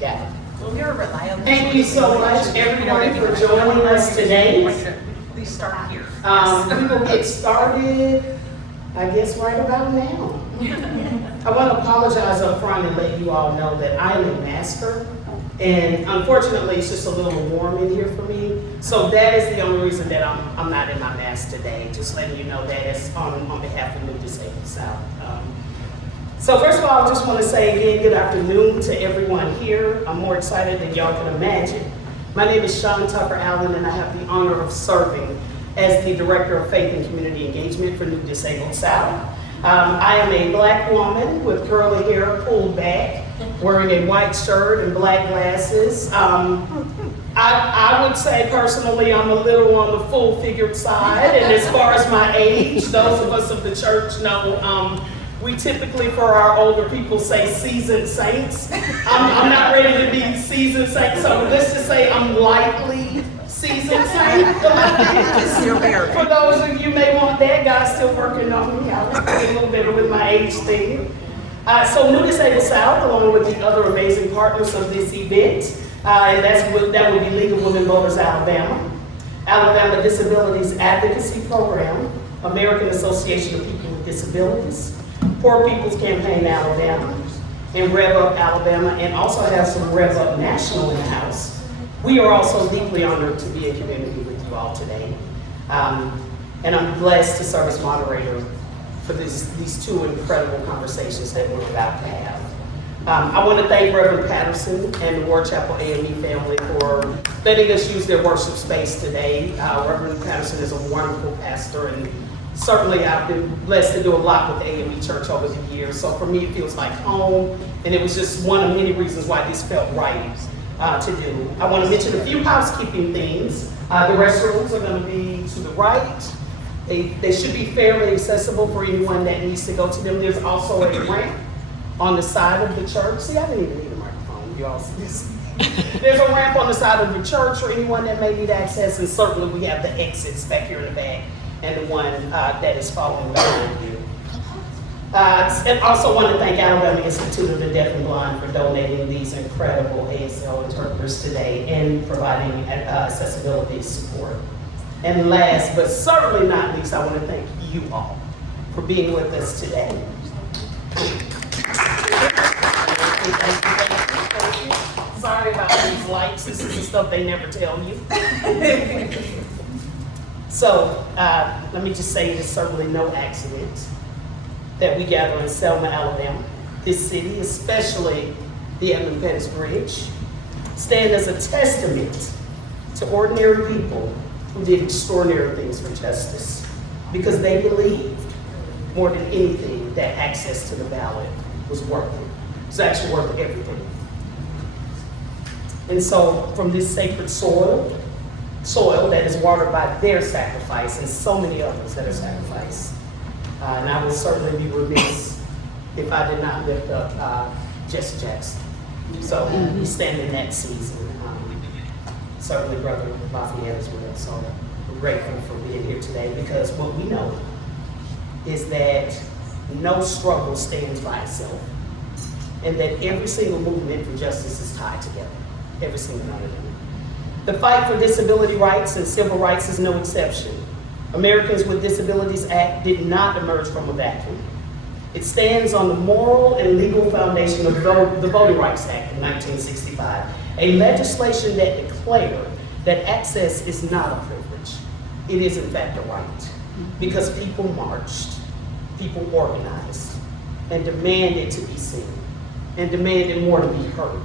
Yeah. Well, you're reliable. Thank you so much, everyone, for joining us today. Please start here. We will get started, I guess, right about now. I want to apologize up front and let you all know that I am a masker, and unfortunately, it's just a little warm in here for me. So that is the only reason that I'm not in my mask today. Just letting you know that it's on behalf of New Disabled South. So first of all, I just want to say again, good afternoon to everyone here. I'm more excited than y'all can imagine. My name is Shawn Tucker Allen, and I have the honor of serving as the Director of Faith and Community Engagement for New Disabled South. I am a Black woman with curly hair pulled back, wearing a white shirt and black glasses. I would say personally I'm a little on the full-figured side, and as far as my age, those of us of the church know we typically, for our older people, say seasoned saints. I'm not ready to be seasoned saint, so let's just say I'm lightly seasoned saint. For those of you may want that, God's still working on me. I'll be a little better with my age thing. So New Disabled South, along with the other amazing partners of this event, and that would be League of Women Voters Alabama, Alabama Disabilities Advocacy Program, American Association of People with Disabilities, Poor People's Campaign Alabama, and Rev Up Alabama, and also have some Rev Up National in the house. We are also deeply honored to be in community with you all today. And I'm blessed to serve as moderator for these two incredible conversations that we're about to have. I want to thank Reverend Patterson and the Ward Chapel A.M.E. family for letting us use their worship space today. Reverend Patterson is a wonderful pastor, and certainly I've been blessed to do a lot with A.M.E. Church over the years. So for me, it feels like home, and it was just one of many reasons why this felt right to do. I want to mention a few housekeeping things. The restrooms are going to be to the right. They should be fairly accessible for anyone that needs to go to them. There's also a ramp on the side of the church. See, I didn't even need a microphone. You all see this? There's a ramp on the side of the church for anyone that may need access, and certainly we have the exits back here in the back and the one that is following behind you. And also want to thank Alabama Institute of the Deaf and Blind for donating these incredible ASL interpreters today and providing accessibility support. And last, but certainly not least, I want to thank you all for being with us today. Sorry about these lights. This is the stuff they never tell you. So let me just say it's certainly no accident that we gather in Selma, Alabama. This city, especially the Edmund Pettus Bridge, stand as a testament to ordinary people who did extraordinary things for justice because they believed more than anything that access to the ballot was worth it. It's actually worth everything. And so from this sacred soil that is watered by their sacrifice and so many others that are sacrificed. And I would certainly be remiss if I did not lift up Jesse Jackson. So we stand in that season. Certainly Brother Lafayette as well. So we're grateful for being here today because what we know is that no struggle stands by itself and that every single movement for justice is tied together. Every single one of them. The fight for disability rights and civil rights is no exception. Americans with Disabilities Act did not emerge from a vacuum. It stands on the moral and legal foundation of the Voting Rights Act of 1965, a legislation that declared that access is not a privilege. It is in fact a right, because people marched, people organized, and demanded to be seen, and demanded more to be heard,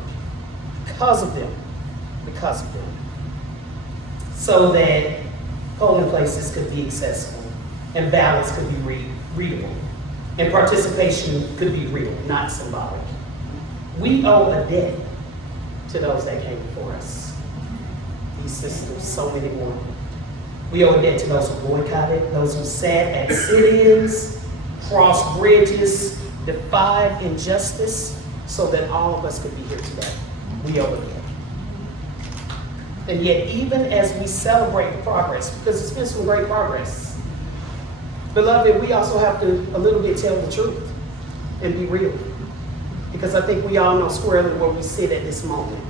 because of them, so that polling places could be accessible, and ballots could be readable, and participation could be real, not symbolic. We owe a debt to those that came before us. These systems, so many more. We owe a debt to those who boycotted, those who sat at sit-ins, crossed bridges, defied injustice, so that all of us could be here today. We owe a debt. And yet, even as we celebrate the progress, because it's been some great progress, beloved, we also have to a little bit tell the truth and be real. because I think we all know squarely where we sit at this moment.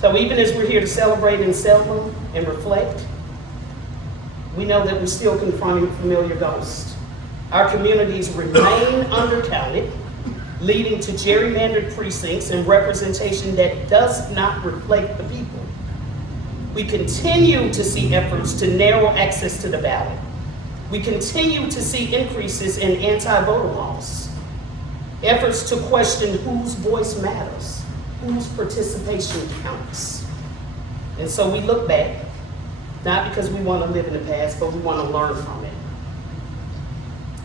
So even as we're here to celebrate in Selma and reflect, we know that we're still confronting familiar ghosts. Our communities remain undercounted, leading to gerrymandered precincts and representation that does not reflect the people. We continue to see efforts to narrow access to the ballot. We continue to see increases in anti-voter laws, efforts to question whose voice matters, whose participation counts. And so we look back, not because we want to live in the past, but we want to learn from it.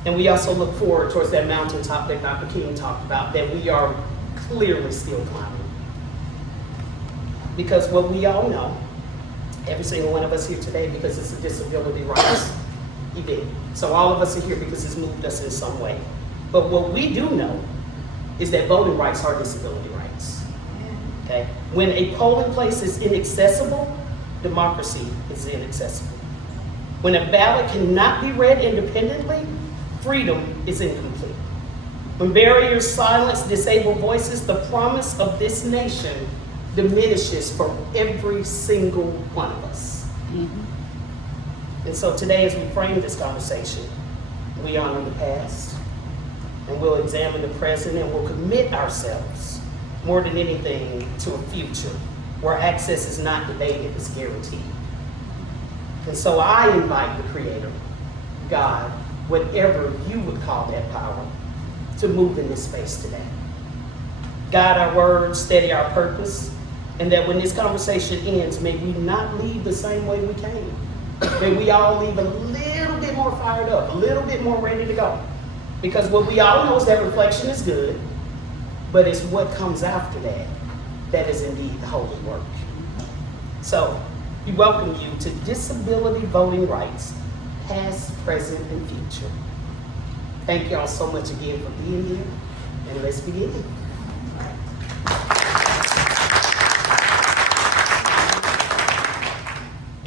And we also look forward towards that mountaintop that Dr. King talked about, that we are clearly still climbing. Because what we all know, every single one of us here today, because it's a disability rights event. So all of us are here because it's moved us in some way. But what we do know is that voting rights are disability rights. Okay? When a polling place is inaccessible, democracy is inaccessible. When a ballot cannot be read independently, freedom is incomplete. When barriers silence disabled voices, the promise of this nation diminishes for every single one of us. And so today, as we frame this conversation, we honor the past, and we'll examine the present, and we'll commit ourselves more than anything to a future where access is not debated, it's guaranteed. And so I invite the Creator, God, whatever you would call that power, to move in this space today. Guide our words, steady our purpose, and that when this conversation ends, may we not leave the same way we came. May we all leave a little bit more fired up, a little bit more ready to go. Because what we all know is that reflection is good, but it's what comes after that that is indeed the holy work. So, we welcome you to disability voting rights, past, present, and future. Thank y'all so much again for being here, and let's begin.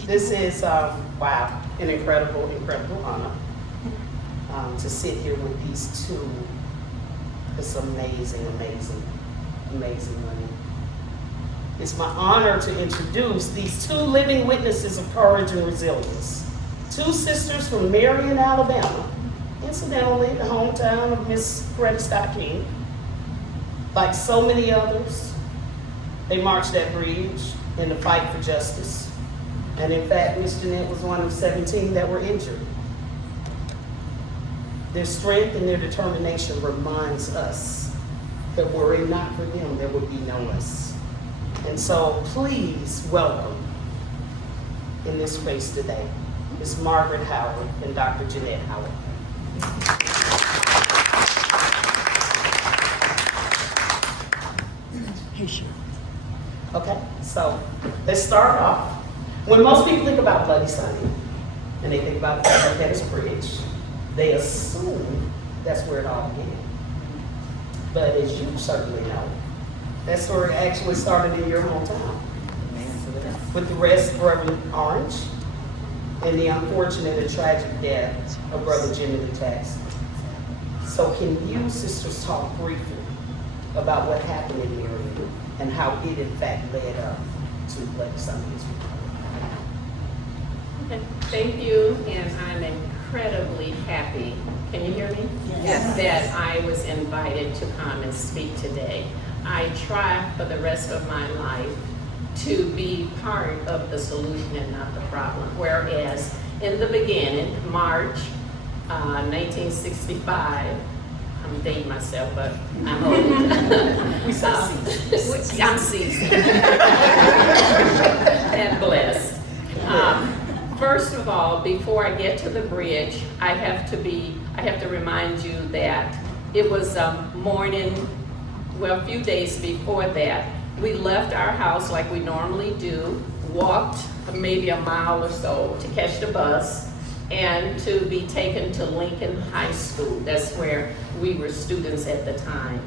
This is, wow, an incredible, incredible honor to sit here with these two, this amazing, amazing, amazing women. It's my honor to introduce these two living witnesses of courage and resilience. Two sisters from Marion, Alabama, incidentally the hometown of Miss Coretta Scott King. Like so many others, they marched that bridge in the fight for justice. And in fact, Miss Jeanette was one of 17 that were injured. Their strength and their determination reminds us that were it not for them, there would be no us. And so please welcome in this space today, Ms. Margaret Howard and Dr. Jeanette Howard. Hey, sure. Okay, so let's start off. When most people think about Bloody Sunday, and they think about the Pettus Bridge, they assume that's where it all began. But as you certainly know, that story actually started in your hometown, with the arrest of Reverend Orange and the unfortunate and tragic death of Brother Jimmy Lee Jackson. So can you sisters talk briefly about what happened in Marion and how it in fact led up to Bloody Sunday? Okay, thank you, and I'm incredibly happy, can you hear me? Yes. That I was invited to come and speak today. I try for the rest of my life to be part of the solution and not the problem. Whereas in the beginning, March 1965, I'm dating myself, but I'm old. We saw seasons. I'm seasoned. And blessed. First of all, before I get to the bridge, I have to remind you that it was morning, well, a few days before that, we left our house like we normally do, walked maybe a mile or so to catch the bus, and to be taken to Lincoln High School. That's where we were students at the time.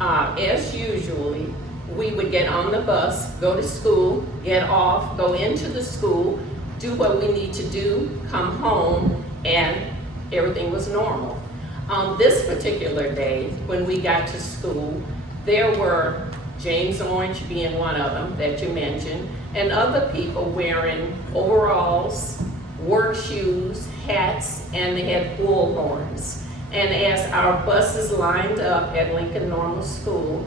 As usually, we would get on the bus, go to school, get off, go into the school, do what we need to do, come home, and everything was normal. On this particular day, when we got to school, there were James Orange being one of them that you mentioned, and other people wearing overalls, work shoes, hats, and they had bull horns. And as our buses lined up at Lincoln Normal School,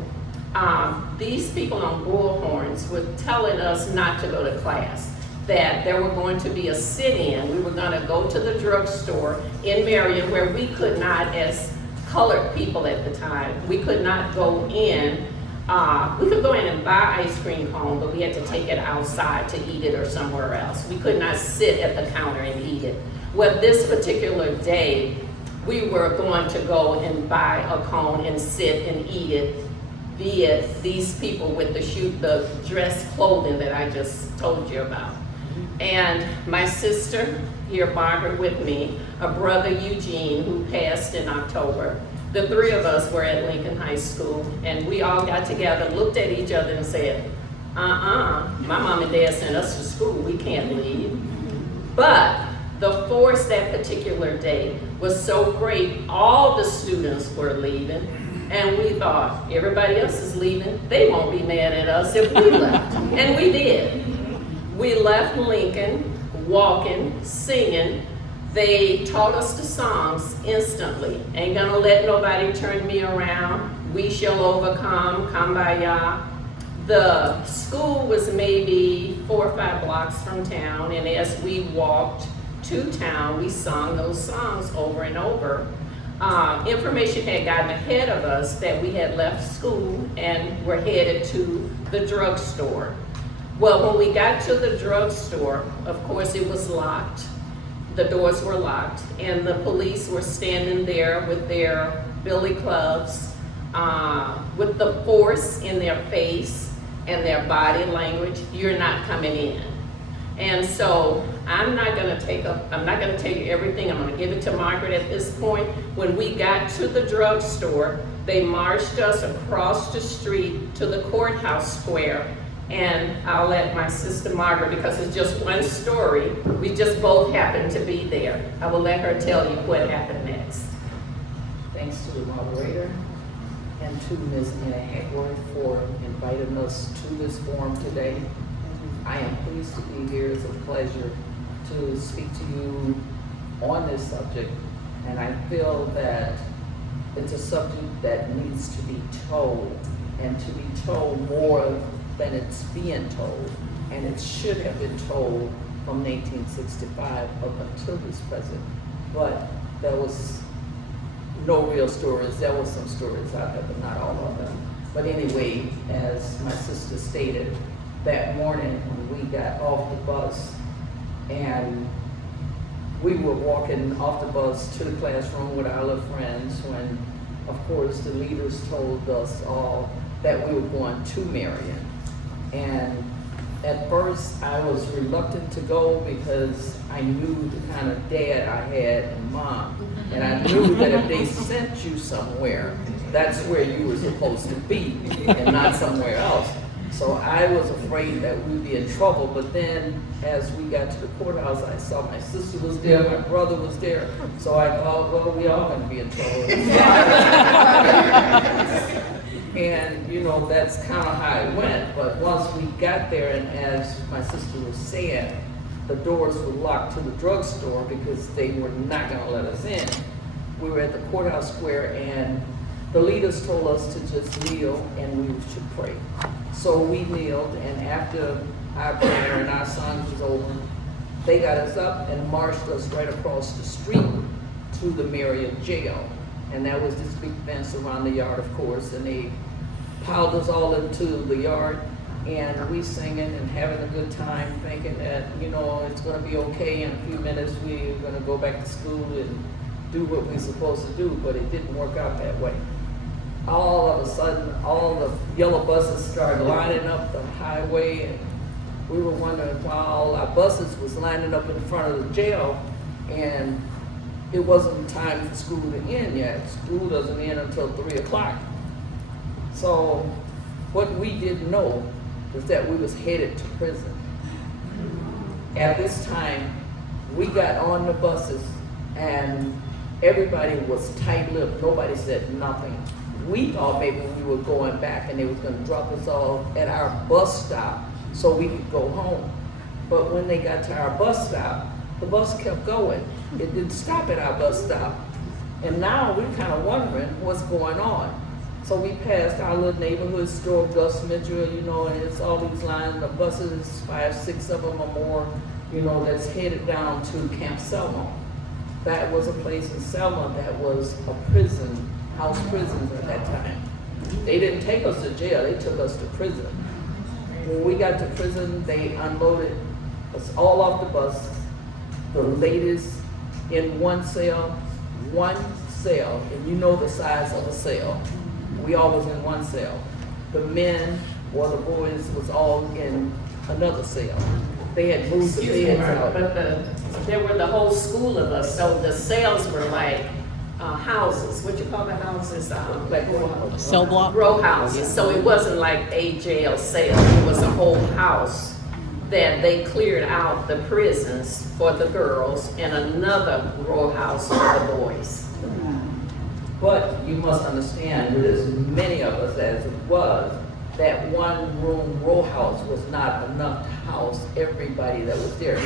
these people on bull horns were telling us not to go to class, that there were going to be a sit-in. We were gonna go to the drugstore in Marion where we could not, as colored people at the time, we could not go in. We could go in and buy ice cream cone, but we had to take it outside to eat it or somewhere else. We could not sit at the counter and eat it. Well, this particular day, we were going to go and buy a cone and sit and eat it via these people with the dress clothing that I just told you about. And my sister, here Margaret with me, a brother Eugene who passed in October. The three of us were at Lincoln High School, and we all got together, looked at each other and said, my mom and dad sent us to school, we can't leave. But the force that particular day was so great, all the students were leaving, and we thought, everybody else is leaving, they won't be mad at us if we left. And we did. We left Lincoln, walking, singing. They taught us the songs instantly. Ain't gonna let nobody turn me around. We shall overcome, kumbaya. The school was maybe 4 or 5 blocks from town, and as we walked to town, we sung those songs over and over. Information had gotten ahead of us that we had left school and were headed to the drugstore. Well, when we got to the drugstore, of course it was locked. The doors were locked, and the police were standing there with their billy clubs, with the force in their face and their body language. You're not coming in. And so I'm not gonna tell you everything. I'm gonna give it to Margaret at this point. When we got to the drugstore, they marched us across the street to the courthouse square. And I'll let my sister Margaret, because it's just one story, we just both happened to be there. I will let her tell you what happened next. Thanks to the moderator and to Ms. Anna Hackworth for inviting us to this forum today. I am pleased to be here. It's a pleasure to speak to you on this subject, and I feel that it's a subject that needs to be told, and to be told more than it's being told, and it should have been told from 1865 up until this present. But there was no real stories. There were some stories out there, but not all of them. But anyway, as my sister stated, that morning when we got off the bus and we were walking off the bus to the classroom with our little friends, when of course the leaders told us all that we were going to Marion. And at first I was reluctant to go because I knew the kind of dad I had and mom. And I knew that if they sent you somewhere, that's where you were supposed to be and not somewhere else. So I was afraid that we'd be in trouble. But then as we got to the courthouse, I saw my sister was there, my brother was there. So I thought, well, we all gonna be in trouble. And you know, that's kind of how it went. But once we got there, and as my sister was saying, the doors were locked to the drugstore because they were not gonna let us in. We were at the courthouse square, and the leaders told us to just kneel and we should pray. So we kneeled, and after our prayer and our songs was over, they got us up and marched us right across the street to the Marion jail. And there was this big fence around the yard, of course, and they piled us all into the yard, and we singing and having a good time, thinking that, you know, it's gonna be okay. In a few minutes, we're gonna go back to school and do what we're supposed to do, but it didn't work out that way. All of a sudden, all the yellow buses started lining up the highway, and we were wondering why all our buses was lining up in front of the jail, and it wasn't time for school to end yet. School doesn't end until 3 o'clock. So what we didn't know was that we was headed to prison. At this time, we got on the buses, and everybody was tight-lipped, nobody said nothing. We thought maybe we were going back and they was gonna drop us off at our bus stop so we could go home. But when they got to our bus stop, the bus kept going. It didn't stop at our bus stop. And now we're kind of wondering what's going on. So we passed our little neighborhood store, Gus Mitchell, you know, and it's all these lines of buses, 5, 6 of them or more, you know, that's headed down to Camp Selma. That was a place in Selma that was a prison, house prisons at that time. They didn't take us to jail, they took us to prison. When we got to prison, they unloaded us all off the bus, the ladies in one cell, and you know the size of a cell. We all was in one cell. The men or the boys was all in another cell. They had moved the beds out. But there were the whole school of us, so the cells were like houses. What you call the houses? Like row houses. Cell block? Row houses. So it wasn't like a jail cell. It was a whole house that they cleared out the prisons for the girls and another row house for the boys. But you must understand, with as many of us as it was, that one room row house was not enough to house everybody that was there.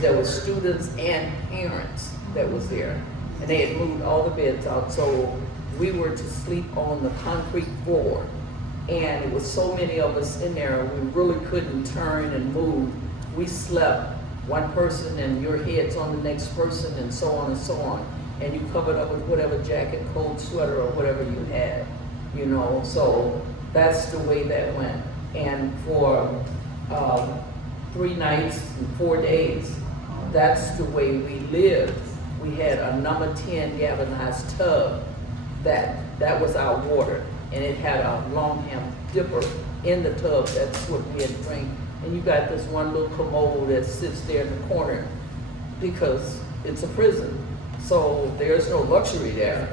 There were students and parents that was there. And they had moved all the beds out, so we were to sleep on the concrete floor. And it was so many of us in there, we really couldn't turn and move. We slept one person and your head's on the next person and so on and so on. And you covered up with whatever jacket, coat, sweater, or whatever you had, you know. So that's the way that went. And for 3 nights and 4 days, that's the way we lived. We had a number 10 galvanized tub. That was our water. And it had a long ham dipper in the tub. That's what we had to drink. And you got this one little commode that sits there in the corner because it's a prison. So there's no luxury there.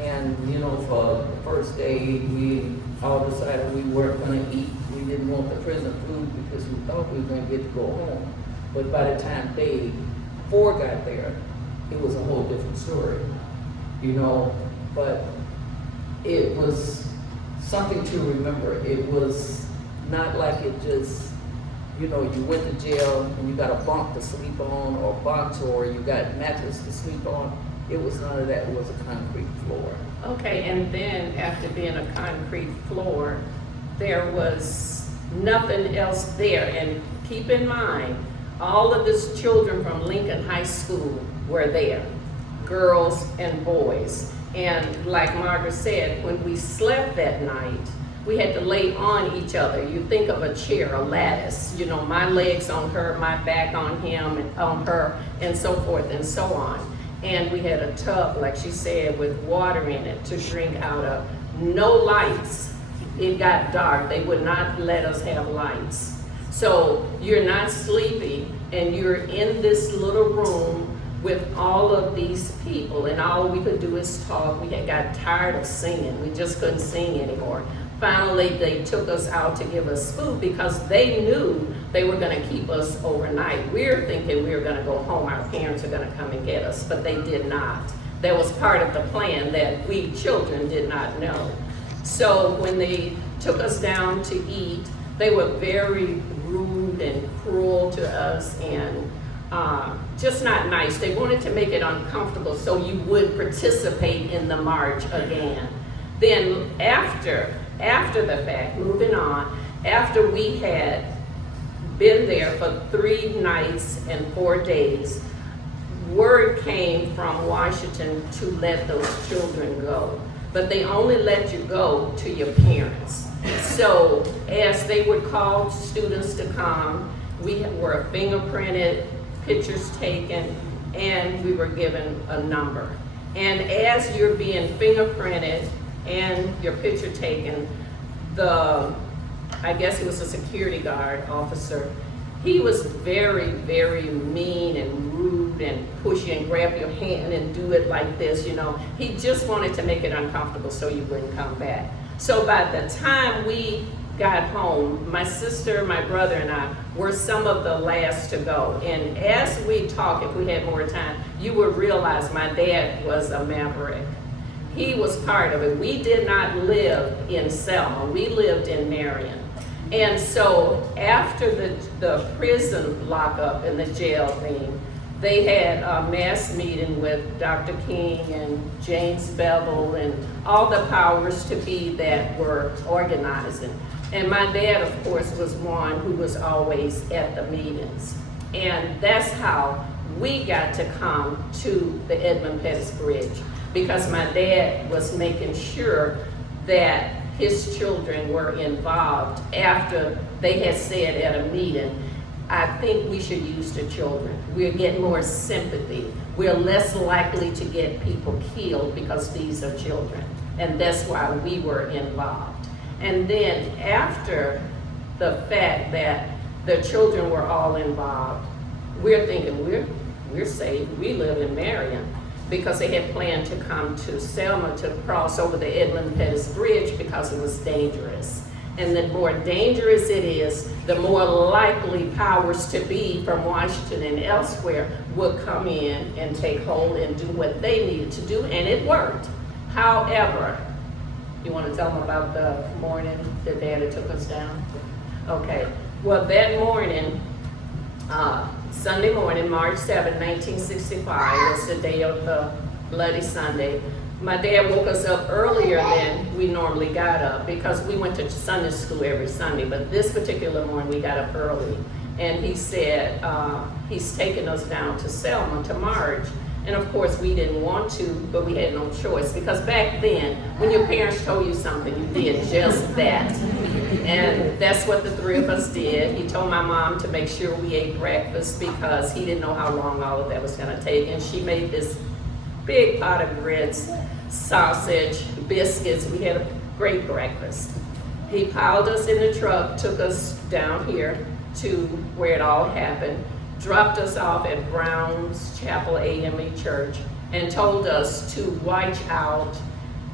And, you know, for the first day, we all decided we weren't gonna eat. We didn't want the prison food because we thought we were gonna get to go home. But by the time day 4 got there, it was a whole different story, you know. But it was something to remember. It was not like it just, you know, you went to jail and you got a bunk to sleep on or bunks or you got mattress to sleep on. It was none of that. It was a concrete floor. Okay, and then after being a concrete floor, there was nothing else there. And keep in mind, all of these children from Lincoln High School were there, girls and boys. And like Margaret said, when we slept that night, we had to lay on each other. You think of a chair, a lattice, you know, my legs on her, my back on him, and on her, and so forth and so on. And we had a tub, like she said, with water in it to drink out of. No lights. It got dark. They would not let us have lights. So you're not sleepy, and you're in this little room with all of these people, and all we could do is talk. We had got tired of singing. We just couldn't sing anymore. Finally, they took us out to give us food because they knew they were gonna keep us overnight. We were thinking we were gonna go home, our parents are gonna come and get us, but they did not. That was part of the plan that we children did not know. So when they took us down to eat, they were very rude and cruel to us and just not nice. They wanted to make it uncomfortable so you would participate in the march again. Then after the fact, moving on, after we had been there for 3 nights and 4 days, word came from Washington to let those children go. But they only let you go to your parents. So as they would call students to come, we were fingerprinted, pictures taken, and we were given a number. And as you're being fingerprinted and your picture taken, I guess it was a security guard officer, he was very, very mean and rude and pushy and grab your hand and do it like this, you know. He just wanted to make it uncomfortable so you wouldn't come back. So by the time we got home, my sister, my brother, and I were some of the last to go. And as we talk, if we had more time, you would realize my dad was a maverick. He was part of it. We did not live in Selma. We lived in Marion. And so after the prison lockup and the jail thing, they had a mass meeting with Dr. King and James Bevel and all the powers to be that were organizing. And my dad, of course, was one who was always at the meetings. And that's how we got to come to the Edmund Pettus Bridge, because my dad was making sure that his children were involved after they had said at a meeting, I think we should use the children. We're getting more sympathy. We're less likely to get people killed because these are children. And that's why we were involved. And then after the fact that the children were all involved, we're thinking we're safe. We live in Marion, because they had planned to come to Selma to cross over the Edmund Pettus Bridge because it was dangerous. And the more dangerous it is, the more likely powers to be from Washington and elsewhere would come in and take hold and do what they needed to do, and it worked. However, you want to tell them about the morning that Daddy took us down? Okay, well, that morning, Sunday morning, March 7, 1965, was the day of the Bloody Sunday. My dad woke us up earlier than we normally got up, because we went to Sunday school every Sunday, but this particular morning we got up early. And he said he's taking us down to Selma to march. And of course we didn't want to, but we had no choice, because back then, when your parents told you something, you did just that. And that's what the three of us did. He told my mom to make sure we ate breakfast, because he didn't know how long all of that was gonna take. And she made this big pot of grits, sausage, biscuits. We had a great breakfast. He piled us in the truck, took us down here to where it all happened, dropped us off at Ward Chapel A.M.E. church, and told us to watch out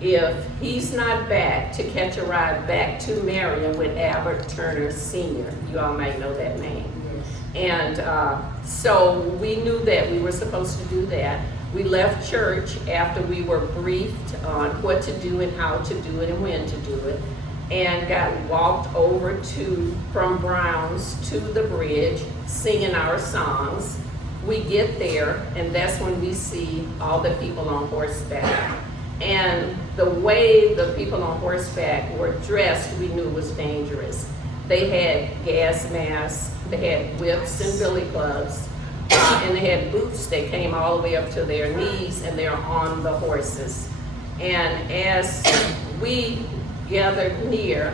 if he's not back, to catch a ride back to Marion with Albert Turner Sr. You all might know that name. And so we knew that we were supposed to do that. We left church after we were briefed on what to do and how to do it and when to do it, and got walked over from Brown's to the bridge, singing our songs. We get there, and that's when we see all the people on horseback. And the way the people on horseback were dressed, we knew was dangerous. They had gas masks, they had whips and billy clubs, and they had boots that came all the way up to their knees, and they're on the horses. And as we gathered near,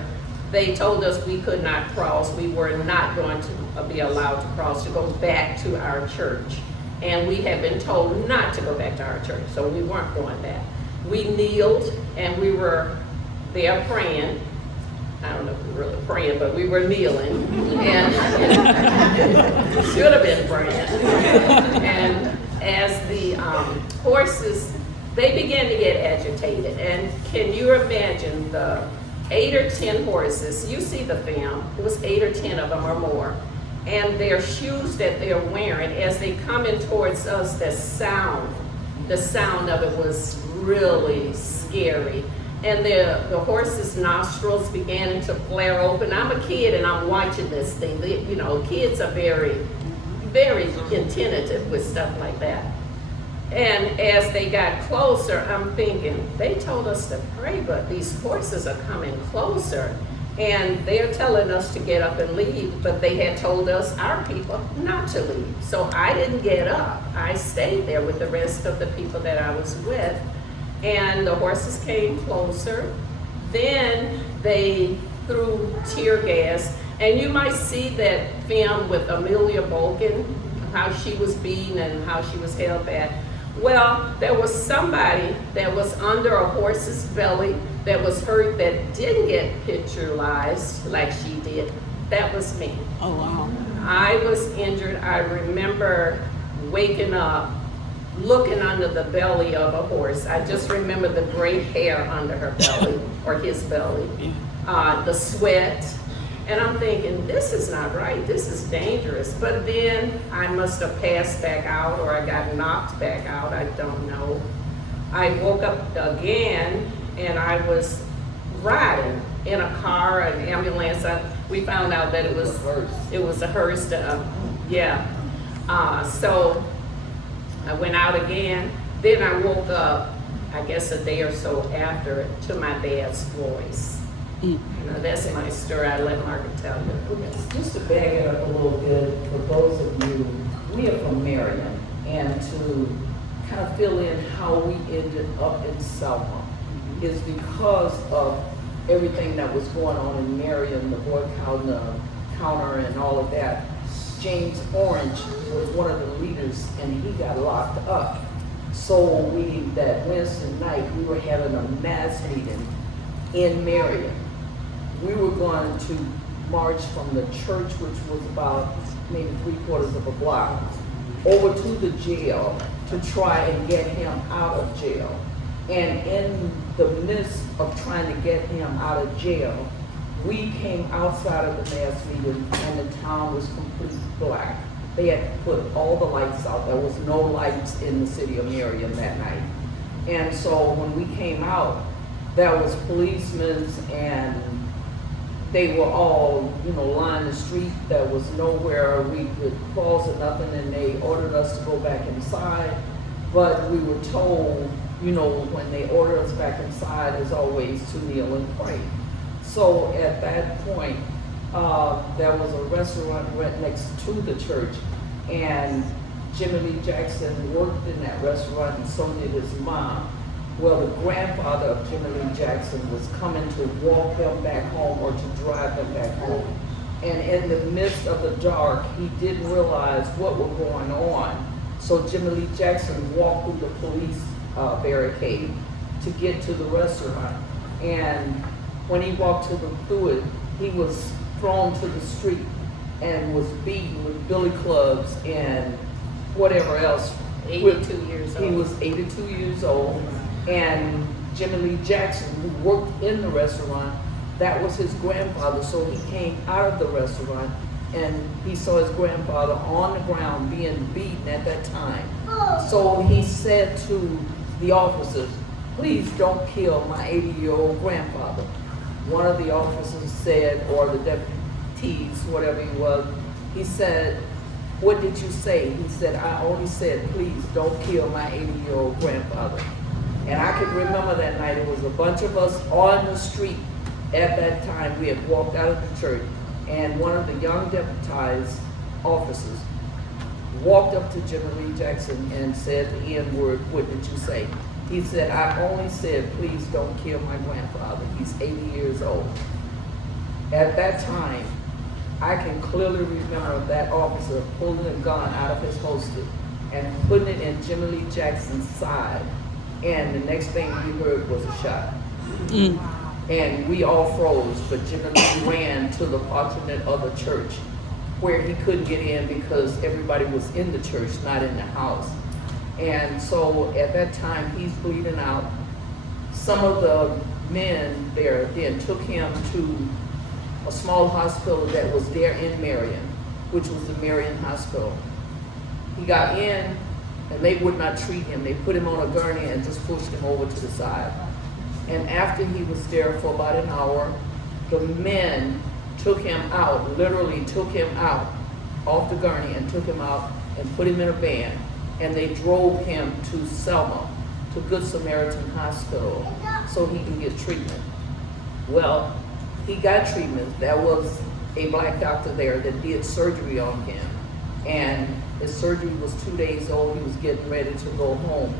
they told us we could not cross. We were not going to be allowed to cross, to go back to our church. And we had been told not to go back to our church, so we weren't going back. We kneeled, and we were there praying. I don't know if we were really praying, but we were kneeling, and should have been praying. And as the horses, they began to get agitated. And can you imagine the 8 or 10 horses? You see the film, it was 8 or 10 of them or more. And their shoes that they're wearing, as they come in towards us, the sound of it was really scary. And the horses' nostrils began to flare open. I'm a kid and I'm watching this thing. You know, kids are very, very attentive with stuff like that. And as they got closer, I'm thinking, they told us to pray, but these horses are coming closer. And they're telling us to get up and leave, but they had told us, our people, not to leave. So I didn't get up. I stayed there with the rest of the people that I was with. And the horses came closer. Then they threw tear gas. And you might see that film with Amelia Bolkin, how she was beaten and how she was held back. Well, there was somebody that was under a horse's belly that was hurt, that didn't get picturized like she did. That was me. Oh, wow. I was injured. I remember waking up, looking under the belly of a horse. I just remember the gray hair under her belly, or his belly. the sweat. And I'm thinking, this is not right, this is dangerous. But then I must have passed back out or I got knocked back out, I don't know. I woke up again and I was riding in a car, an ambulance. We found out that it was a hearse. So I went out again. Then I woke up, I guess a day or so after, to my dad's voice. Now, that's my story. I let Margaret tell you. Just to back it up a little bit, for those of you, we are from Marion, and to kind of fill in how we ended up in Selma is because of everything that was going on in Marion, the boy counter and all of that. James Orange was one of the leaders, and he got locked up. So that Wednesday night, we were having a mass meeting in Marion. We were going to march from the church, which was about maybe 3/4 of a block, over to the jail to try and get him out of jail. And in the midst of trying to get him out of jail, we came outside of the mass meeting and the town was completely black. They had put all the lights out. There was no lights in the city of Marion that night. And so when we came out, there was policemen and they were all, lining the street. There was nowhere we could cross or nothing, and they ordered us to go back inside. But we were told, when they ordered us back inside, as always, to kneel and pray. So at that point, there was a restaurant right next to the church, and Jimmy Lee Jackson worked in that restaurant, and so did his mom. Well, the grandfather of Jimmy Lee Jackson was coming to walk them back home or to drive them back home. And in the midst of the dark, he didn't realize what was going on. So Jimmy Lee Jackson walked through the police barricade to get to the restaurant. And when he walked through it, he was thrown to the street and was beaten with billy clubs and whatever else. 82 years old. He was 82 years old. And Jimmy Lee Jackson, who worked in the restaurant, that was his grandfather. So he came out of the restaurant and he saw his grandfather on the ground being beaten at that time. So he said to the officers, "Please don't kill my 80-year-old grandfather." One of the officers said, or the deputies, whatever he was, he said, "What did you say?" He said, "I only said, please don't kill my 80-year-old grandfather." And I can remember that night, it was a bunch of us on the street at that time. We had walked out of the church, and one of the young deputized officers walked up to Jimmy Lee Jackson and said the N-word. "What did you say?" He said, "I only said, please don't kill my grandfather. He's 80 years old." At that time, I can clearly remember that officer pulling a gun out of his holster and putting it in Jimmy Lee Jackson's side. And the next thing we heard was a shot. And we all froze, but Jimmy Lee ran to the parking of the church where he couldn't get in because everybody was in the church, not in the house. And so at that time, he's bleeding out. Some of the men there then took him to a small hospital that was there in Marion, which was the Marion Hospital. He got in, and they would not treat him. They put him on a gurney and just pushed him over to the side. And after he was there for about an hour, the men took him out, literally took him out off the gurney and took him out and put him in a van. And they drove him to Selma, to Good Samaritan Hospital, so he can get treatment. Well, he got treatment. There was a black doctor there that did surgery on him. And his surgery was 2 days old. He was getting ready to go home.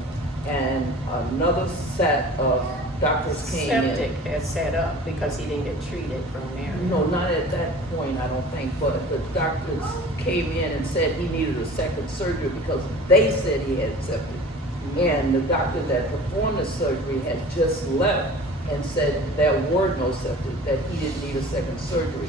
And another set of doctors came in. Septic had set up because he didn't get treated from there. No, not at that point, I don't think, but the doctors came in and said he needed a second surgery because they said he had septic. And the doctor that performed the surgery had just left and said there were no septic, that he didn't need a second surgery.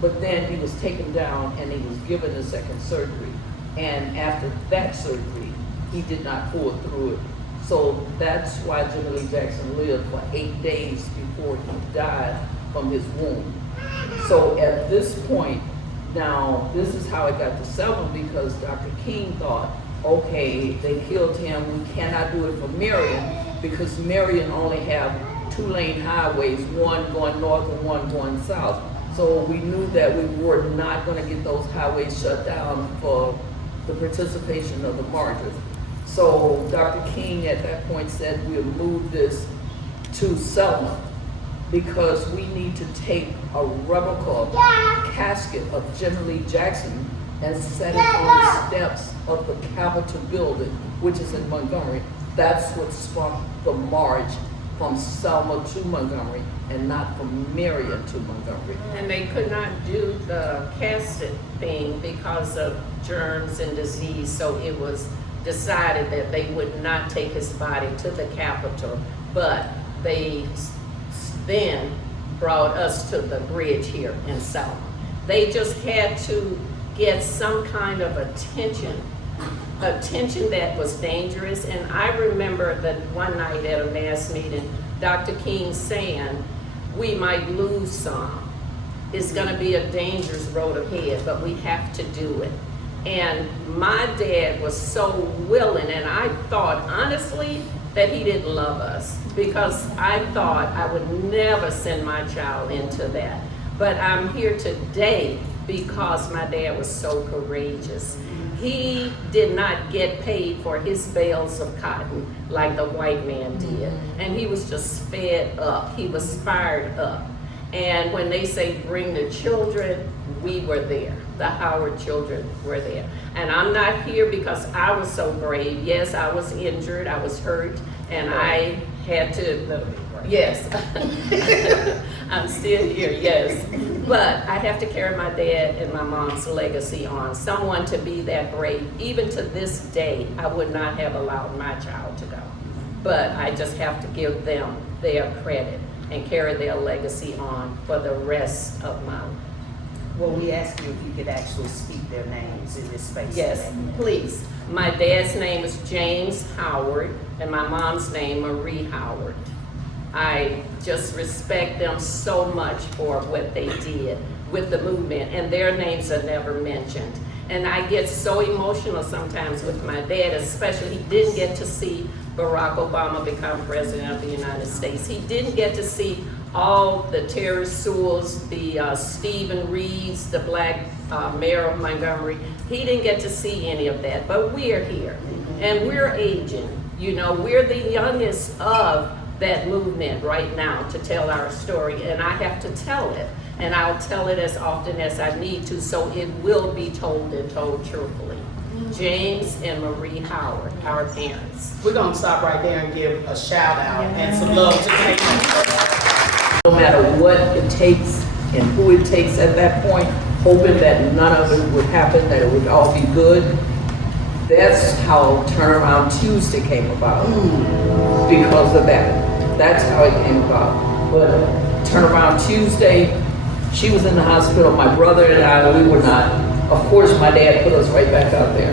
But then he was taken down and he was given a second surgery. And after that surgery, he did not pull through it. So that's why Jimmy Lee Jackson lived for 8 days before he died, from his wound. So at this point, now, this is how it got to Selma because Dr. King thought, okay, they killed him, we cannot do it for Marion because Marion only have 2-lane highways, one going north and one going south. So we knew that we were not gonna get those highways shut down for the participation of the marchers. So Dr. King at that point said we'll move this to Selma because we need to take a replica casket of General Lee Jackson and set it on the steps of the Capitol building, which is in Montgomery. That's what sparked the march from Selma to Montgomery and not from Marion to Montgomery. And they could not do the casket thing because of germs and disease, so it was decided that they would not take his body to the Capitol, but they then brought us to the bridge here in Selma. They just had to get some kind of attention that was dangerous. And I remember that one night at a mass meeting, Dr. King saying, we might lose some. It's gonna be a dangerous road ahead, but we have to do it. And my dad was so willing, and I thought honestly that he didn't love us because I thought I would never send my child into that. But I'm here today because my dad was so courageous. He did not get paid for his bales of cotton like the white man did. And he was just fed up. He was fired up. And when they say bring the children, we were there. The Howard children were there. And I'm not here because I was so brave. Yes, I was injured, I was hurt, and I had to, yes. I'm still here, yes. But I have to carry my dad and my mom's legacy on. Someone to be that brave. Even to this day, I would not have allowed my child to go. But I just have to give them their credit and carry their legacy on for the rest of my life. Well, we asked you if you could actually speak their names in this space. Yes, today. please. My dad's name is James Howard, and my mom's name Marie Howard. I just respect them so much for what they did with the movement, and their names are never mentioned. And I get so emotional sometimes with my dad, especially he didn't get to see Barack Obama become president of the United States. He didn't get to see all the Terry Sewells, the Stephen Reeds, the black mayor of Montgomery. He didn't get to see any of that, but we're here and we're aging. You know, we're the youngest of that movement right now to tell our story, and I have to tell it, and I'll tell it as often as I need to, so it will be told and told truthfully. James and Marie Howard, our parents. We're gonna stop right there and give a shout out and some love to James. No matter what it takes and who it takes at that point, hoping that none of it would happen, that it would all be good. That's how Turnaround Tuesday came about, because of that. That's how it came about. But Turnaround Tuesday, she was in the hospital, my brother and I, we were not. Of course, my dad put us right back out there.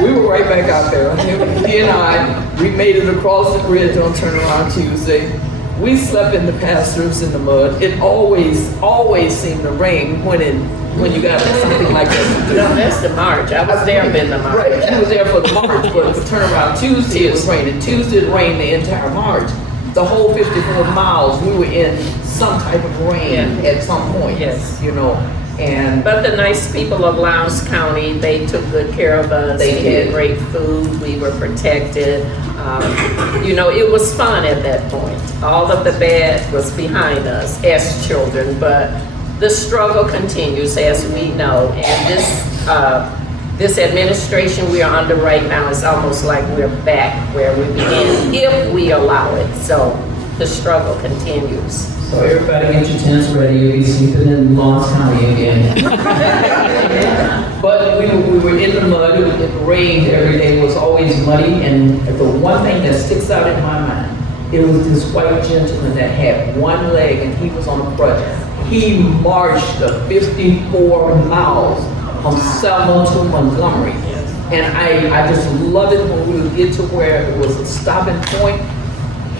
We were right back out there. He and I, we made it across the bridge on Turnaround Tuesday. We slept in the pastures in the mud. It always seemed to rain when you got something like that. No, that's the march. I was there in the march. Right, she was there for the march, but for Turnaround Tuesday, it was raining. Tuesday it rained the entire march. The whole 54 miles, we were in some type of rain at some point. Yes. You know, and But the nice people of Lowndes County, they took good care of us. They We did. had great food. We were protected. You know, it was fun at that point. All of the bad was behind us as children, but the struggle continues, as we know. And this administration we are under right now is almost like we're back where we began, if we allow it. So the struggle continues. So everybody get your tents ready, you'll be sleeping in Lowndes County again. but we were in the mud. It rained every day. It was always muddy. And the one thing that sticks out in my mind, it was this white gentleman that had one leg and he was on a crutch. He marched the 54 miles from Selma to Montgomery. And I just love it when we would get to where it was a stopping point.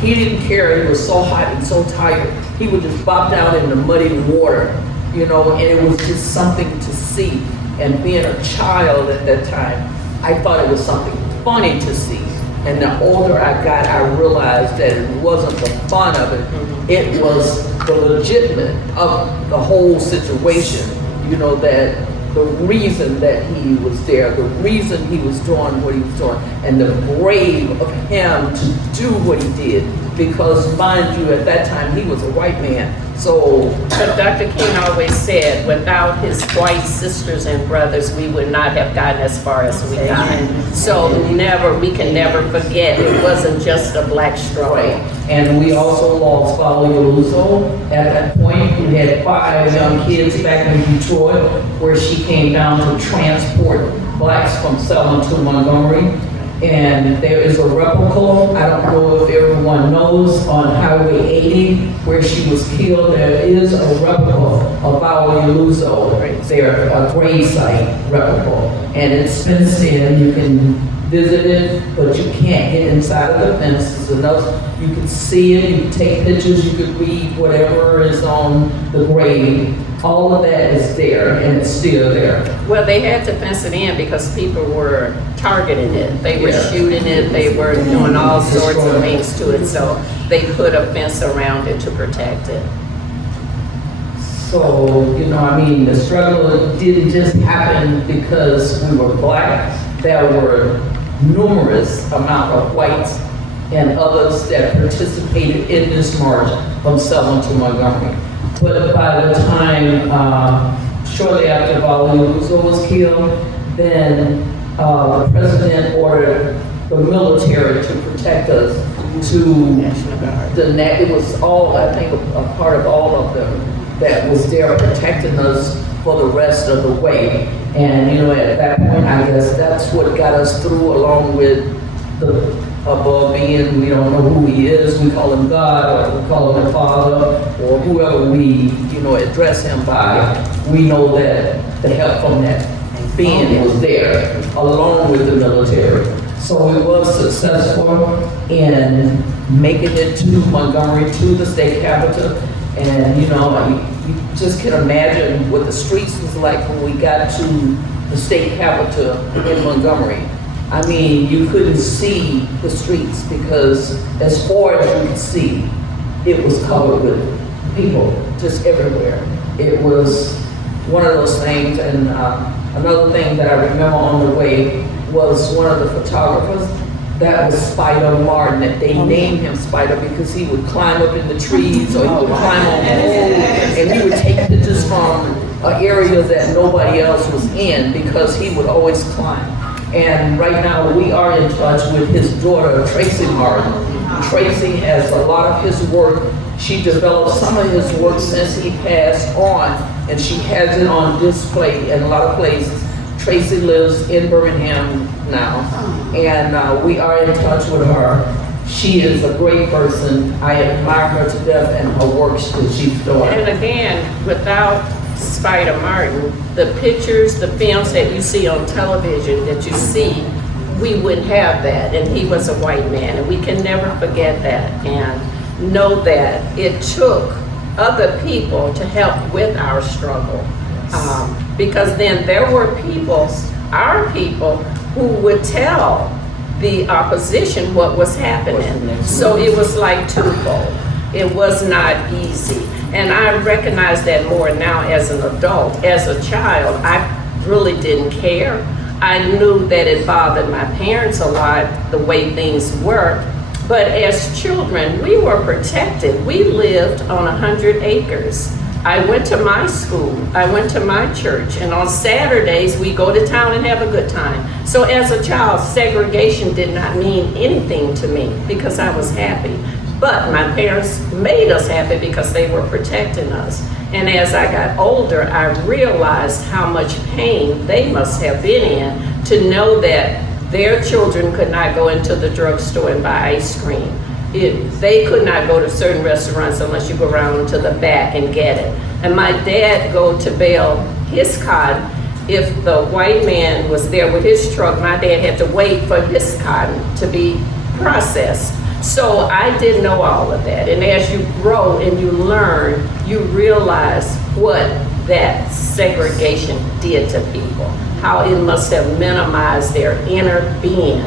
he didn't care. He was so hot and so tired. He would just bop down in the muddy water, you know, and it was just something to see. And being a child at that time, I thought it was something funny to see. And the older I got, I realized that it wasn't the fun of it. It was the legitimate of the whole situation, you know, that the reason that he was there, the reason he was doing what he was doing, and the brave of him to do what he did. Because mind you, at that time, he was a white man. So, But Dr. King always said, without his white sisters and brothers, we would not have gotten as far as we got. So we can never forget, it wasn't just a black struggle. and we also lost Luso at that point, who had 5 young kids back in Detroit, where she came down to transport blacks from Selma to Montgomery. And there is a replica, I don't know if everyone knows, on Highway 80, where she was killed. There is a replica of Luso there, a grave site replica. And it's fenced in, you can visit it, but you can't get inside of the fences enough. You can see it, you can take pictures, you can read whatever is on the grave. All of that is there, and it's still there. Well, they had to fence it in because people were targeting it. They were shooting it, they were doing all sorts of things to it, so they put a fence around it to protect it. So, you know, I mean, the struggle didn't just happen because we were black. There were numerous amount of whites and others that participated in this march from Selma to Montgomery. But by the time, shortly after Luso was killed, then the president ordered the military to protect us to it was all, I think, a part of all of them that was there protecting us for the rest of the way. And, you know, at that point, I guess that's what got us through, along with the above being, we don't know who he is, we call him God, or we call him the Father, or whoever we, you know, address him by. We know that the help from that being was there, along with the military. So we was successful in making it to Montgomery, to the state capitol. And, you know, you just can imagine what the streets was like when we got to the state capitol in Montgomery. I mean, you couldn't see the streets because as far as you could see, it was covered with people just everywhere. It was one of those things. And another thing that I remember on the way was one of the photographers. That was Spider Martin. That they named him Spider because he would climb up in the trees, or he would climb on poles, and he would take pictures from an area that nobody else was in because he would always climb. And right now we are in touch with his daughter, Tracy Martin. Tracy has a lot of his work. She developed some of his work since he passed on, and she has it on display in a lot of places. Tracy lives in Birmingham now, and we are in touch with her. She is a great person. I admire her to death and her work that she's doing. And again, without Spider Martin, the pictures, the films that you see on television that you see, we wouldn't have that. And he was a white man, and we can never forget that and know that it took other people to help with our struggle. Because then there were people, our people, who would tell the opposition what was happening. So it was like twofold. It was not easy. And I recognize that more now as an adult. As a child, I really didn't care. I knew that it bothered my parents a lot, the way things were. But as children, we were protected. We lived on 100 acres. I went to my school, I went to my church, and on Saturdays, we go to town and have a good time. So as a child, segregation did not mean anything to me because I was happy. But my parents made us happy because they were protecting us. And as I got older, I realized how much pain they must have been in to know that their children could not go into the drugstore and buy ice cream. They could not go to certain restaurants unless you go around to the back and get it. And my dad go to bail his cotton. If the white man was there with his truck, my dad had to wait for his cotton to be processed. So I didn't know all of that. And as you grow and you learn, you realize what that segregation did to people, how it must have minimized their inner being.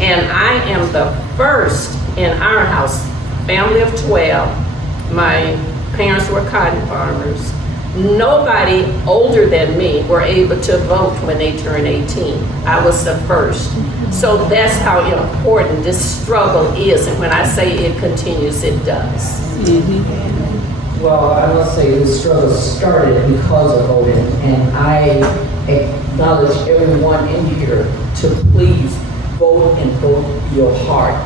And I am the first in our house, family of 12. My parents were cotton farmers. Nobody older than me were able to vote when they turned 18. I was the first. So that's how important this struggle is. And when I say it continues, it does. Well, I must say the struggle started because of voting, and I acknowledge everyone in here to please vote and vote your heart.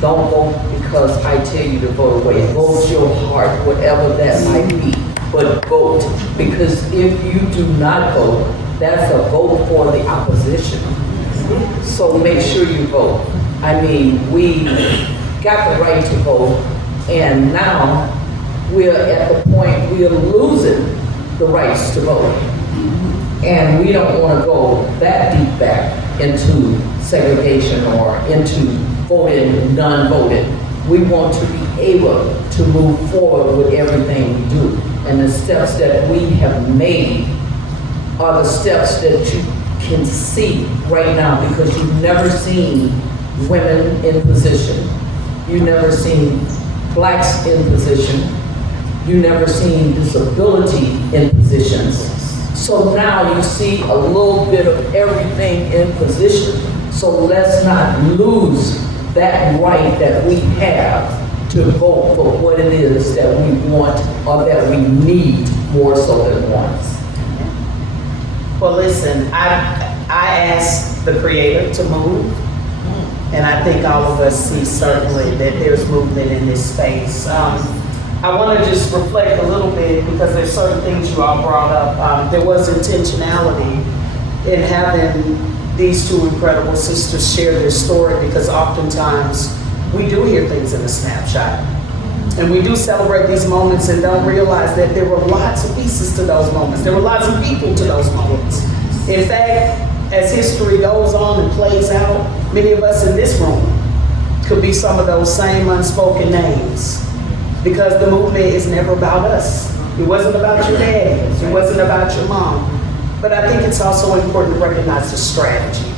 Don't vote because I tell you to vote away. Vote your heart, whatever that might be. But vote, because if you do not vote, that's a vote for the opposition. So make sure you vote. I mean, we got the right to vote, and now we're at the point we're losing the rights to vote. And we don't want to go that deep back into segregation or into voting, non-voting. We want to be able to move forward with everything we do. And the steps that we have made are the steps that you can see right now, because you've never seen women in position. You've never seen blacks in position. You've never seen disability in positions. So now you see a little bit of everything in position. So let's not lose that right that we have to vote for what it is that we want or that we need more so than once. Well, listen, I asked the Creator to move, and I think all of us see certainly that there's movement in this space. I want to just reflect a little bit because there's certain things you all brought up. There was intentionality in having these two incredible sisters share their story, because oftentimes we do hear things in a snapshot. And we do celebrate these moments and don't realize that there were lots of pieces to those moments. There were lots of people to those moments. In fact, as history goes on and plays out, many of us in this room could be some of those same unspoken names, because the movement is never about us. It wasn't about your dad. It wasn't about your mom. But I think it's also important to recognize the strategy.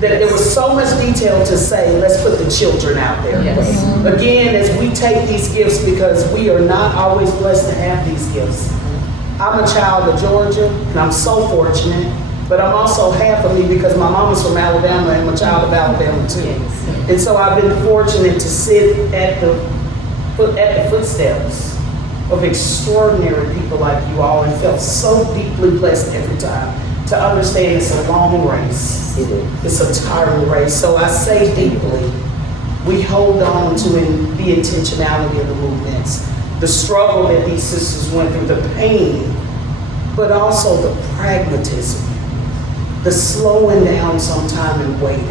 That there was so much detail to say, let's put the children out there. Yes. Again, as we take these gifts, because we are not always blessed to have these gifts. I'm a child of Georgia, and I'm so fortunate, but I'm also half of me because my mama's from Alabama, and I'm a child of Alabama too. And so I've been fortunate to sit at the footsteps of extraordinary people like you all, and felt so deeply blessed every time to understand it's a long race. It's a tiring race. So I say deeply, we hold on to the intentionality of the movements, the struggle that these sisters went through, the pain, but also the pragmatism, the slowing down sometime and waiting,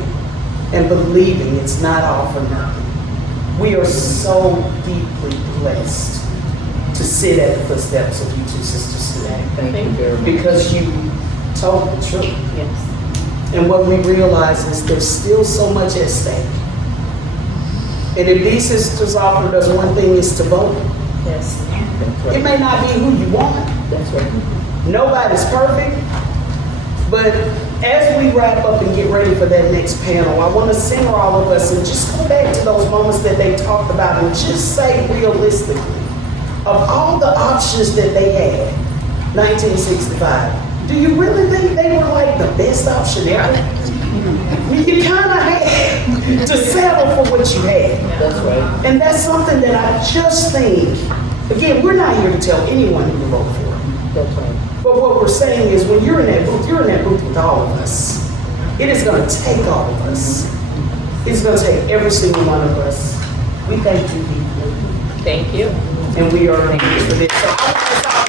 and believing it's not all for nothing. We are so deeply blessed to sit at the footsteps of you two sisters today. Thank you very much. Because you told the truth. Yes. And what we realize is there's still so much at stake. And if these sisters offered us one thing, is to vote. Yes. That's It right. may not be who you want. That's right. Nobody's perfect. But as we wrap up and get ready for that next panel, I want to center all of us and just go back to those moments that they talked about and just say realistically, of all the options that they had, 1965, do you really think they were like the best option ever? I mean, you kind of had to settle for what you had. That's right. And that's something that I just think, again, we're not here to tell anyone who to vote for. That's right. But what we're saying is when you're in that booth with all of us. It is going to take all of us. It's going to take every single one of us. We thank you deeply. Thank you. And we are thankful for this. So I want us all